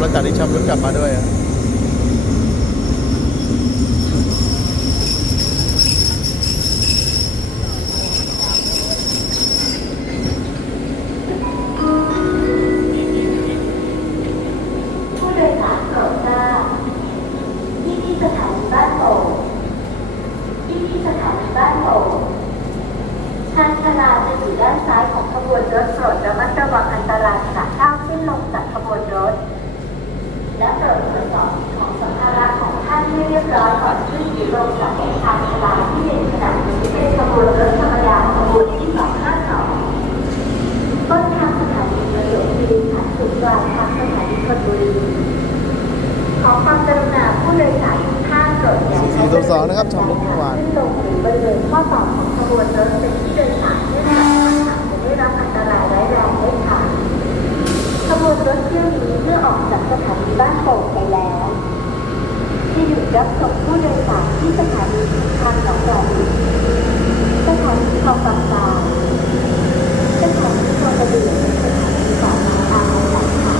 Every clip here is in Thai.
ชำรุดกลับมาด้วยอะผู้โดยสารโปรดทราบที่นี่สถานีบ้านโขงที่นี่สถานีบ้านโป่งชานชาลาจะอยู่ด้านซ้ายของขบวนรถโปรดระมัดระวังอันตรายขณะก้าวขึ้นลงจากขบวนรถ และโปรดตรวจสอบของสัมภาระของท่านให้เรียบร้อยก่อนขึ้นหรือลงจากชานชาลาที่หนึ่งขณะนี้เป็นขบวนรถธรรมดาขบวนที่สองห้าสองต้นทางสถานีประโยชน์คือผ่านศูนย์กลางทางสถานีธนบุรีขอความกรุณาผู้โดยสารทุกท่านโปรดอย่าใช้บริเวณขึ้นลง สถานีบ้านโป่งไปแล้วที่หยุดรับส่งผู้โดยสารที่สถานีทางหนองบัวสถานีคลองบางจากสถานีโคกระเบือสถานีสาธารณะของค่ะ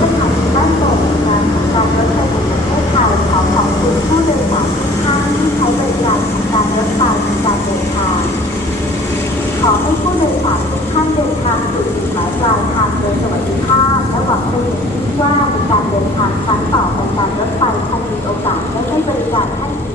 สถานีบ้านโป่งงานของการรถไฟแห่งประเทศไทยขอขอบคุณผู้โดยสารทุกท่านที่ใช้บริการของการรถไฟการเดินทางขอให้ผู้โดยสารทุกท่านเดินทางสู่จุดหมายปลายทางโดยสวัสดิภาพและหวังเป็น อย่